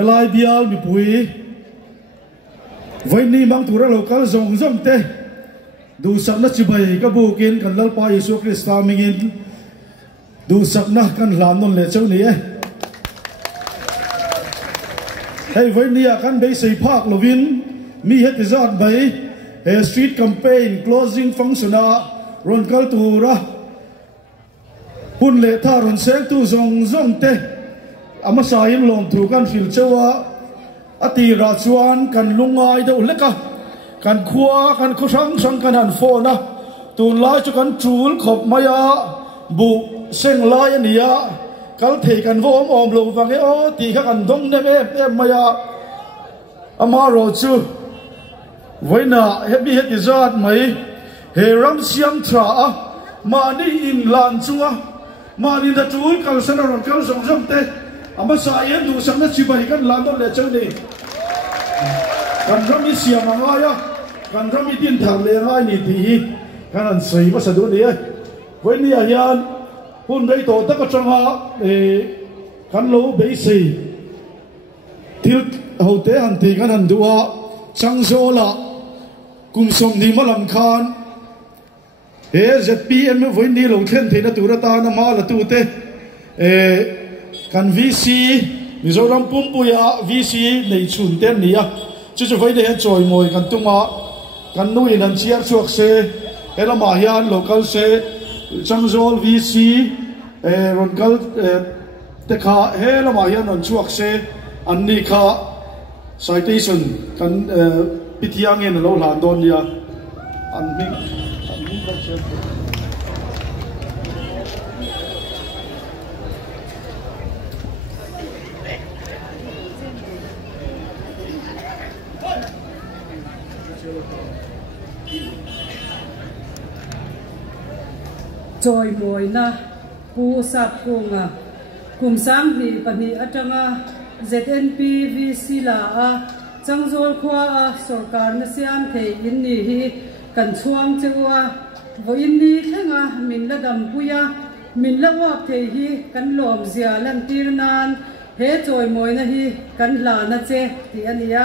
elai bial mi pui vai ni mang tura local zong zong te du sakna chibai ka bukin kan lalpa Yesu Krista mingin du sakna kan lanon le chau ni e hey vai ni kan be sei phak lovin mi het zat bai he street campaign closing function a ron kal tura pun le tha ron seng tu zong zong te ama saim lom thu kan fil chawa ati ra chuan kan lungai do leka kan khua kan khosang sang kan han fo na tu lai chu kan chul khop maya bu seng lai ania kal thei kan vom om lo wange o ti kha kan dong ne em maya ama ro chu voina hebi het izat mai he ram siam tra a mani in lan chunga mani da chul kal sana ron kal zong zong te ama sa yen du sang na chibai kan lan do le chau ni kan rami siam anga ya kan rami din thar le ngai ni ti kan an sei ma sa du ni voi ni a hian hun dei to ta ka changa kan lo be sei til ho te han ti kan han duwa chang zo la kum som ni malam khan he zpm voi ni lo thlen the na tu ra ta na ma la tu te kan VC Mizoram Pumpuya VC nei chun ten nia chu chu vai de choi moi kan tunga kan nui nan chiar chuak se elama hian local se changzol VC ronkal te kha helama hian an chuak se an ni kha citation kan pithiang en lo lan don nia an ming ka chen joy boy na pu sap kunga kum sang ni pani atanga ZNP VC la a changjol khwa a sarkar na siam thei in ni hi kan chuang chewa vo in ni thenga min la dam puya min la wap thei hi kan lom zia lan tirnan he joy moi na hi kan la na che ti ania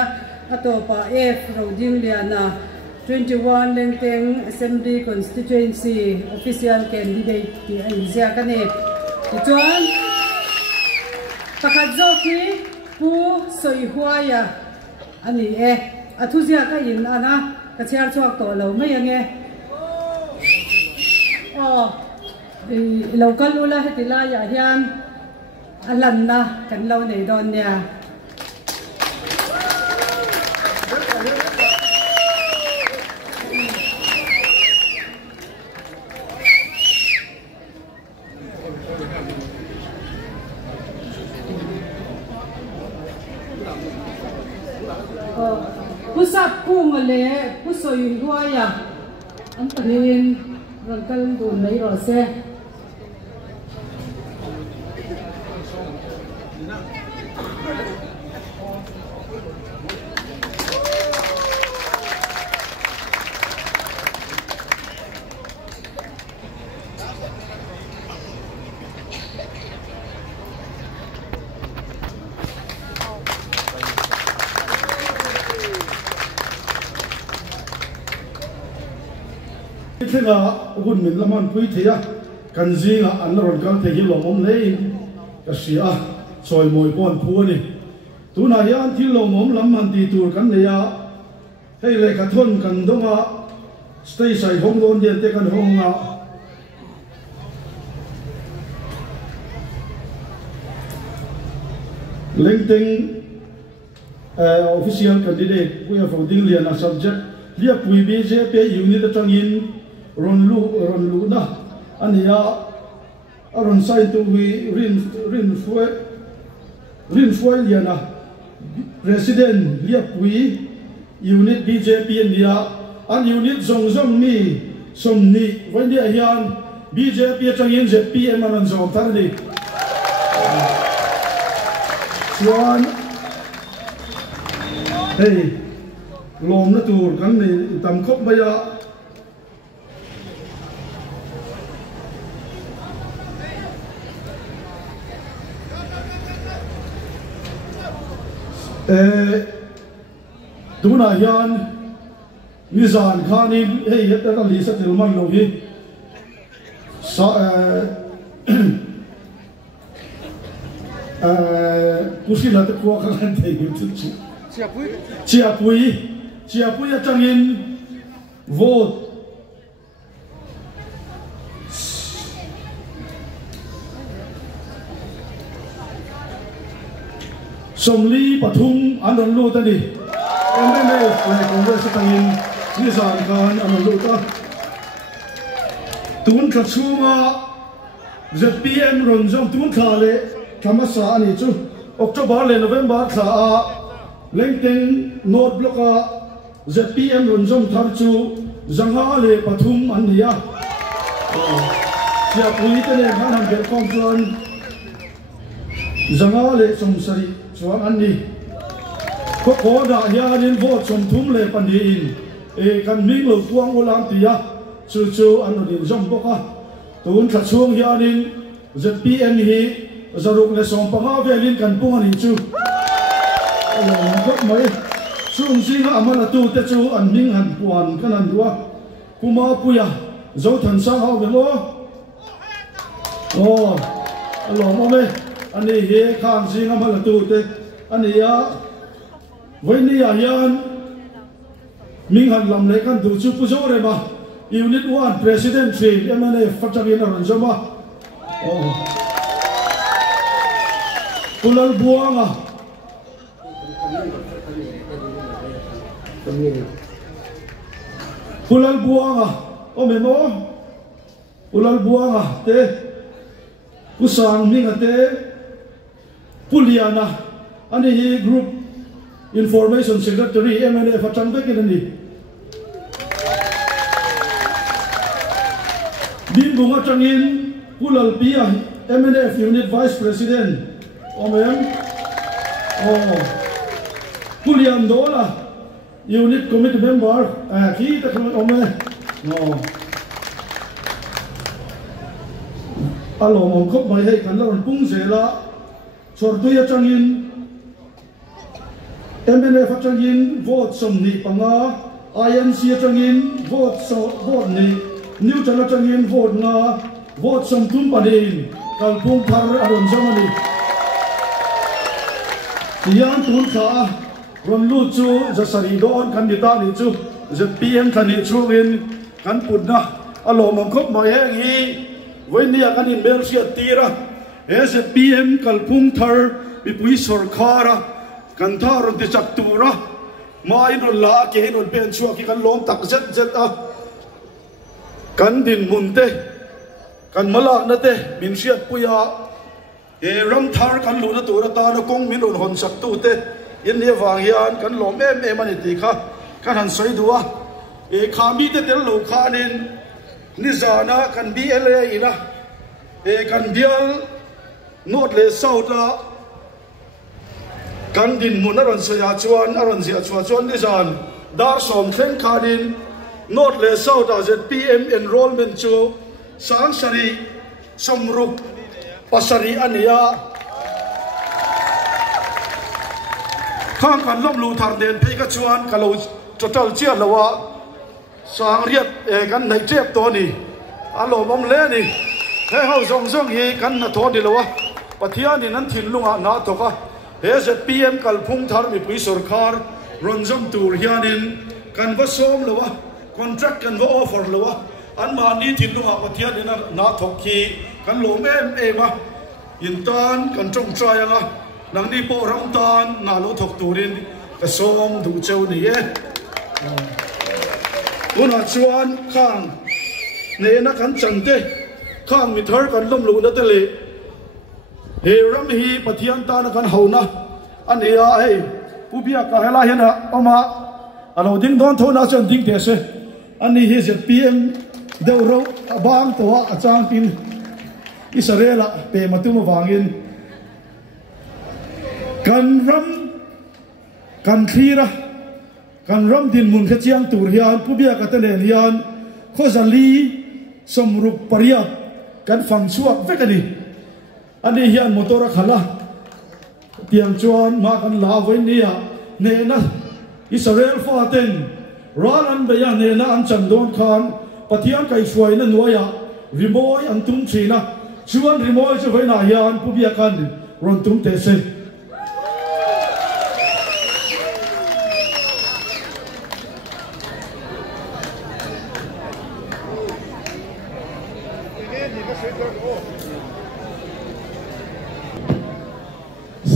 atopa F roding liana 21 Lengteng Assembly Constituency Official Candidate ti Aizia kane ti chuan pakhat zo ki pu soi huaya ani athuzia ka in ana ka chiar chuak to lo mai ange local ula hetila ya hian alan na kan lo nei don nia pusap kung ale pusoy huaya ang panin rangkal dun na irose thế là quân mình làm ăn quý thế à cần gì là ăn rồi cần thể hiện lòng mong lấy cái gì à soi mồi con phua này tu này ăn thiếu lòng mong lắm ăn thì tu cần này à hay là cái thôn cần đông à stay sai hong luôn điện te cần hong à LinkedIn official candidate we are from Dinglian a subject lia pui BJP unit atang in ron lu na ania aron sai tu wi rin fuel liana president lia pui unit BJP ania an unit zong mi som ni vai dia hian BJP atang in ZPM an zong tar ni chuan hey lom na tur kan ni tam khop baya tuna hian nizan khanin hei heta li sa tilman lo hi sa kusila te kwa kan te chu chia pui atangin vote Somli Pathum anon lu ta ni MNA le Congress tangin nizan khan anon lu ta tun thla chunga ZPM ronjom tun thla le thamasa ani chu October le November thla a lengteng north block a ZPM ronjom thar chu zanga le Pathum an nia sia pui te le han han kom chuan zanga le somsari chuan an ni ko da hianin vote som thum le panin kan ming lo puang ulang tia chu an din zom boka tun tha chung hianin ZPM hi zaruk le som panga velin kan pung ani chu kop mai chung singa amala tu te chu an ming han puan kan an duwa kuma puya zo than sang ho be lo alo mo me ani he khang singa amala tu te ani ya với nia hian minh han lam le kan du chu pu zo re ba unit 1 president train MNA factory na ron zoma pulal buanga memo pulal buanga te kusang minga te puliana ani hi group Information Secretary MNA Fatang Bekinani Din Bunga Changin Pulal Pia MNF Unit Vice President Pulian Dola Unit Committee Member Kita Alo Mom Kop Mai Hei Kan Laron Pung Zela Chortuya Changin MNA Fatangin vote som ni panga INC Changin vote ni New Chala Changin vote nga vote som tum panin kalpung thar aron zamani yang tun kha ron lu chu jasari don candidate ni chu ZPM thani chuin kan putna alo mong khop mai hi voinia kan in bel sia tira ZPM kalpung thar bi pui sarkara kan tharon ti chak tura mai no la ke hin on pen chuak ki kan lom tak zet a kan din munte kan malak na te min siat puya ram thar kan lu na tura ta na kong min on hon sak tu te in le wang hian kan lom em ani ti kha kan han soi duwa khami te tel lo khanin ni zana kan BLA ina kan bial not le sauta kan din mun aron soya chuan aron zia chuan ni zan dar som thleng khanin not le sauta ZPM enrollment chu sang sari somrup pasari ania khang kan lom lu thar den phei ka chuan kalo total chia lawa sang riat kan nei chep to ni alo mom le ni he ho zong hi kan na thon di lawa pathian ni nan thin lunga na to ka ZPM kalphung thar mi pui sarkar ronjom tur hianin kan va som lawa contract kan va offer lawa an ma ni thin lunga pathian ni na thok khi kan lom ma in tan kan trong trai anga nang ni po ram tan na lo thok turin ka som du cheu ni una chuan khang ne na kan chante khang mi thar kan lom lu na te le he ram hi pathian ta na kan hauna ania ai pubia ka hela hena oma alo ding don thona chen ding te se ani hi ZPM deuro abang to a chang pin Israela pe matuma wangin kan ram kan thira kan ram din mun kha chiang tur hian pubia ka ta nen hian khozali somrup pariat kan phang chuak vekani ani hian motora khala tiang chuan ma kan la voi nia ne na Israel faten ran an beya ne na an chan don khan pathian kai suai na nuaya rimoi an tum thina chuan rimoi chu vai na hian pubia kan ron tum te se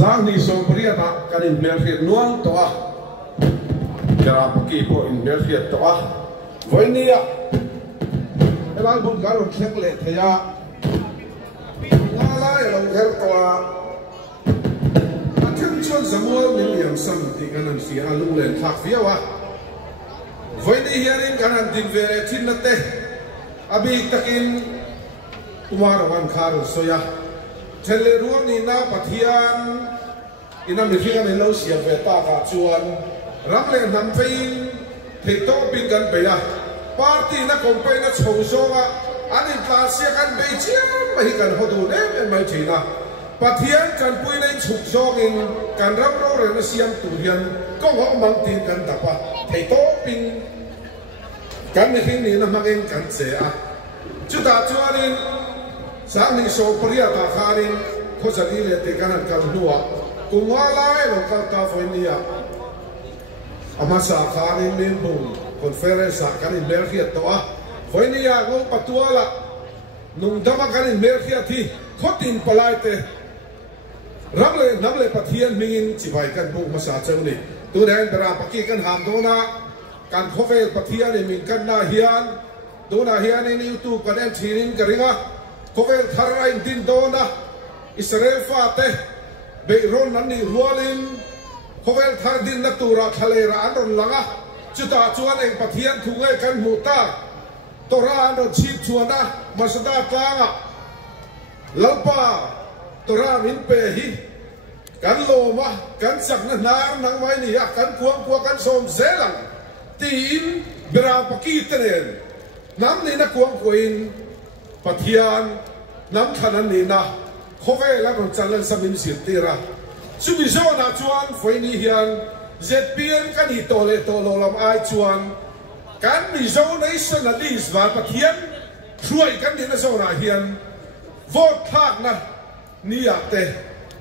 Sang ni so priya ta kanin merfiat nuang to a kara paki po in merfiat to a voinia elal bun garo thekle thaya ngala elo her to a attention samuel million something kanan si alung len thak fiawa voini hiarin kanan din vere thinnate abi takin umarawan kharo soya Thele ruang ni na pathian ina mi finga ni lo sia ve ta ka chuan ramle nam fein thei to pin kan pe ya party na kompai na chho zonga ani klasia kan be chiam mai kan hodu ne mai thina pathian kan pui nei chuk zongin kan ram ro re na siam tu hian ko ho mang tin kan ta pa thei to pin kan ni hin ni na magen kan che a chu ta chuanin Sang ni so priya ta kharin ko jali le te kanan kal nuwa kumala lo kal ta foinia amasa kharin min bung conference kanin merkhia to a foinia go patuala nung dama kanin merkhia thi khotin palaite ramle namle pathian mingin chibai kan bung masa changni tu den dara paki kan ham dona kan khovel pathian min kan na hian dona hian ni youtube kan em thirin karinga Kovel tharai din dona Israel fate Beiron nani rualin Kovel thar din natura khalera anon langa chuta chuan eng pathian thungai kan muta tora ano chi chuana masada tlanga lalpa tora min pe hi kan loma kan sakna nar nang mai ni ya kan kuang kan som zelang tin bra pakitren nam ni na kuang kuin pathian nam khanan ni na khove la ron chalan samin sirtira sumi zona chuan foini hian zpn kan hi tole tolo lam ai chuan kan mi zo nationalist wa pathian thruai kan ni na zona hian vote thak na ni ate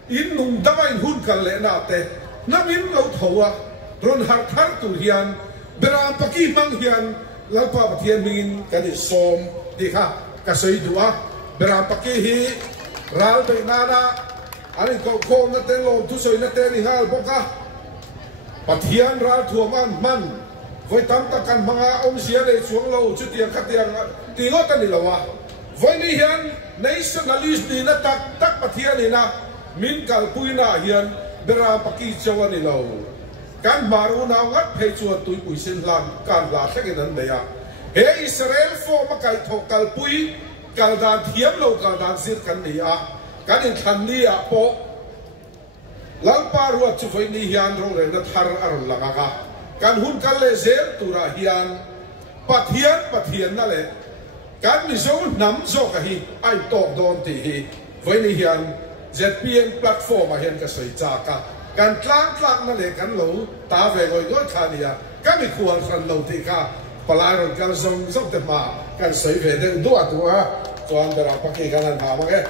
in nung damain hun kan le na te namin lo thowa ron har thar tu hian beram paki mang hian lalpa pathian min kan ni som dikha kasoi dua beram paki hi ral be nana ani ko na te lo tu soi na te ni hal boka pathian ral thuaman man voi tam ta kan manga om sia le chuang lo chu tiang khatiang ti go ta ni lawa voi ni hian nationalist ni na tak pathian ni na min kal puina hian beram paki chawa ni lo kan maru na ngat phei chuan tui pui sin lam kan la thakin an beya he Israel fo ma kai thok kal pui kal dan thiam lo kal dan sir kan ni a kan in than ni a po lalpa ruat chu foi ni hian ro re na thar ar langa ka kan hun kal le zel tura hian pathian na le kan mi zo nam zo ka hi ai tok don ti hi voi ni hian zpn platform a hian ka soi cha ka kan tlang na le kan lo ta ve goi khania ka mi khual khan lo ti ka palai ron kal zong te ma kan soi ve de du a tu a chuan dara paki kan han ha ma ke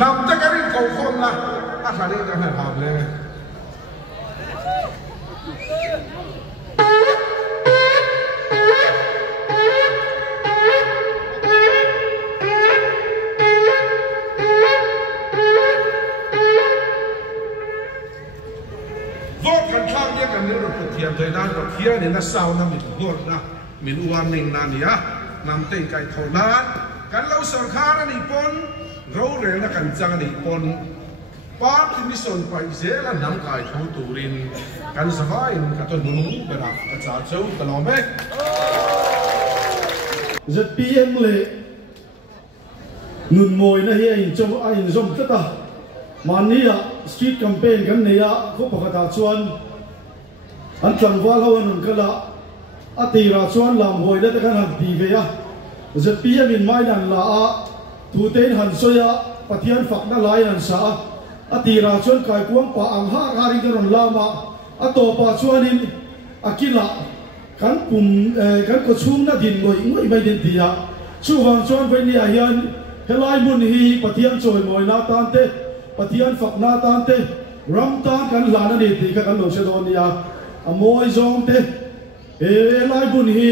làm cho cái cầu khôn là khả năng cho phải học lên kia cái này rồi thực hiện thời gian rồi kia nên là sao nó mình buồn na mình uan ninh na nia nằm tên cái thầu na cái lâu sờ khá là đi pon râu rễ là cái trang đi pon part mission phải dễ là nắm cái thầu turin cái savai cái tuần nung bera cái cha châu cái lo mẹ ZPM lệ nun mồi na hi trong ai zom tất à mania street campaign kan nei a ko pakata chuan an tlangwal ho an kala atira chuan lam hoi le kan han ti ve a ZPM in mai dan la a thu ten han soya pathian fak na lai an sa atira chuan kai kuang pa ang ha ga ri kan lama ato pa chuan in akila kan pum kan ko chum na din ngoi mai din tia chu wang chuan ve ni a hian helai mun hi pathian choi moi na tan te pathian fak na tan te ram tan kan la na ni ti ka kan lo se don ya amoi zong te helai mun hi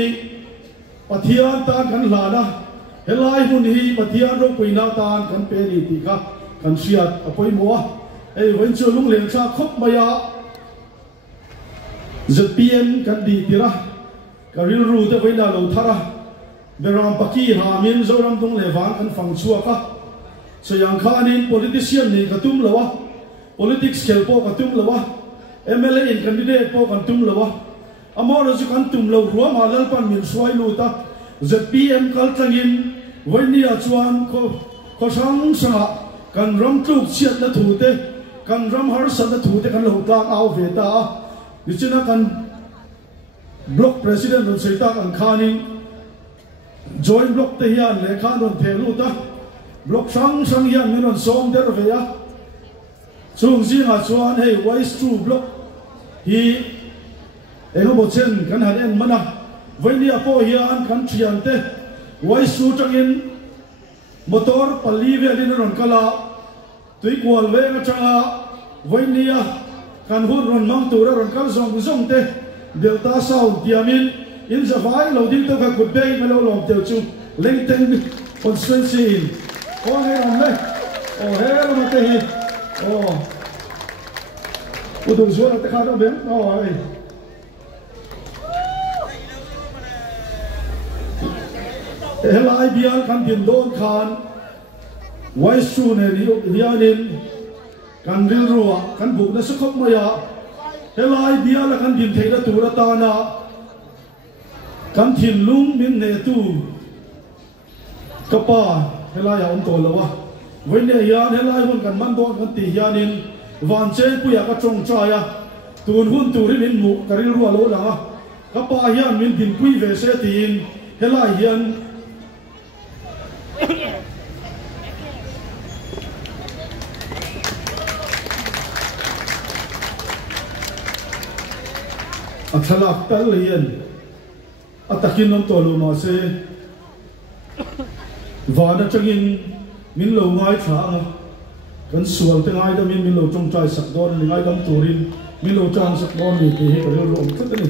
pathian tan kan la na helai mun hi pathian ro pui na tan kan pe ni ti ka kan siat apoi mo ei wen chu lung leng cha khop maya ZPM kan di tira karil ru te veina lo thara beram paki ha min zoram tung lewang kan fang chua ka so yang khanin politician ni katum lawa politics kel po katum lawa MLA in candidate po kan tum lawa amor ju kan tum lo ruwa ma lal pan min suai lu ta ZPM kal tangin voinia chuan ko sang sa kan ram tuk chiat na thu te kan ram har sa na thu te kan lo tang au ve ta nichina kan block president on seita kan khanin joint block te hian lekha non thelu ta block sang hian min on som der ve ya chung zinga chuan hei wise true block hi eno mo chen kan han en mana voinia po hian kan thian te wise true tangin motor pali ve lin ron kala tui kwal ve nga changa voinia kan hun ron mang tu ron kal zong te delta sound diamin in the vai lo ding to ka kut bei melo lom teu chu leng teng constituency o he on le o he lo ma te hi o u dum zo te kha do ben o ai helai bial kan din don khan wai su ne ni hianin kan ril ruwa kan buk na sakhop maya helai bial kan din theila tura ta na kan thin lung min ne tu kapa helai om to lawa when ne hian helai hun kan man don kan ti hianin van chen puya ka chong chaya tun hun turin in mu karil ruwa lo la kapa hian min din pui ve se tin helai hian athalak tal lian atakin nom tolo ma se vana changin min lo ngai tha kan sual te ngai da min lo chong chai sak don ni ngai dam turin min lo chang sak don ni ke he ko lo om thut ni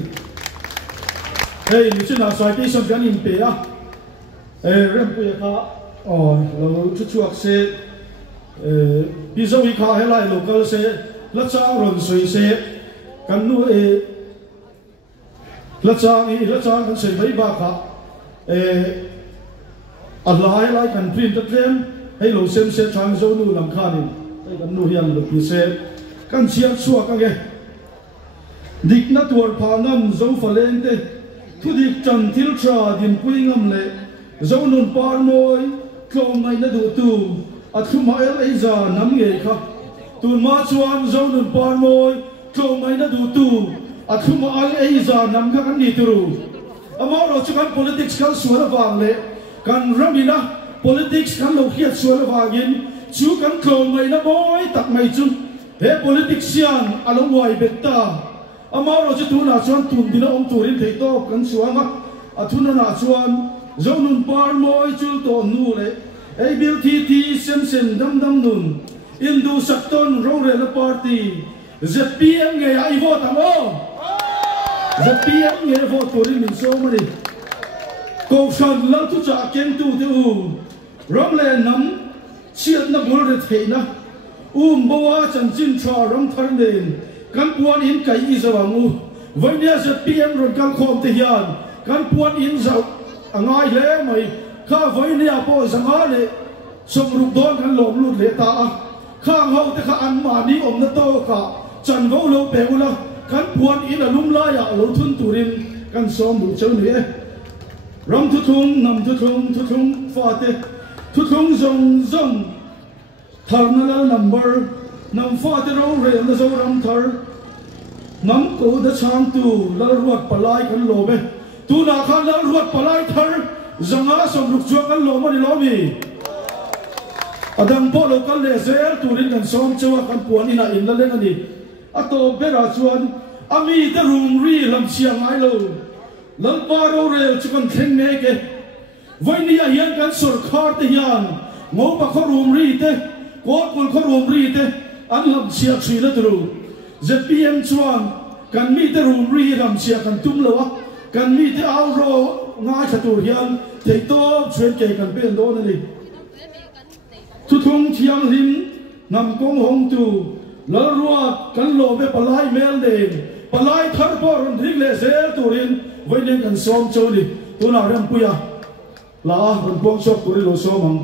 hey ni china citation kan in pe a rem pu ya ka lo chu chuak se pizo wi kha helai local se la cha ron soi se kan nu la chang kan sei bai ba kha alai lai kan print the claim hey lo sem se chang zo nu lam kha ni kan nu hian lo pi se kan chiat suak ka ge dik na tur pha ngam zo falen te thu dik chan thil tra din pui ngam le zo nun par moi klom ngai na du tu athuma el ai za nam nge kha tu ma chuan zo nun par moi klom ngai na du tu athuma al eiza nam ka kan ni turu amaro chukan politics kan suara wang le kan ramina politics kan lo khiat suara wangin chu kan klom mai na boy tak mai chu he politics sian along wai betta amaro chu tu na chuan tun dina om turin thei to kan suanga athuna na chuan zonun par moi chu to nu le ei bil ti sem dam nun indu sakton ro re la party ZPM nge ai vote amo ZPM nge vote turin min so mani ko shan la tu cha ken tu te u ram le nam chiat na bul re theina bowa chan chin tha ram thar nen kan puan in kai i zawangu voinia ZPM ron kan khom te hian kan puan in zau angai le mai kha voinia po zanga le som ruk don kan lom lut le ta a khang ho te kha an ma ni om na to kha chan go lo pe ula kan puan in alum la ya lo thun turin kan som bu chau ni e ram thu thung nam thu thung fa te thu thung zong zong thar na la number nam fa te ro re na zo ram thar nam ko da chang tu la ruat palai kan lo be tu na khan la ruat palai thar zanga som ruk chuak kan lo ma ni lo mi adam po lo kan le zer turin kan som chawa kan puan ina in la len ani ato bera chuan ami te rum ri lam chiang ai lo lal pa ro re chukan theng ne ke voinia hian kan sarkar te hian ngo pa kho rum ri te ko kul kho rum ri te an lam chia chui la tru ZPM chuan kan mi te rum ri lam chia kan tum lo wa kan mi te au ro ngai khatur hian te to chuen ke kan pen do na ni thu thung thiang lim nam kong hong tu lal ruat kan lo be palai mel de palai thar por ring le zel turin voinen kan som choli tu na ram puya la ron pong chok turi lo somang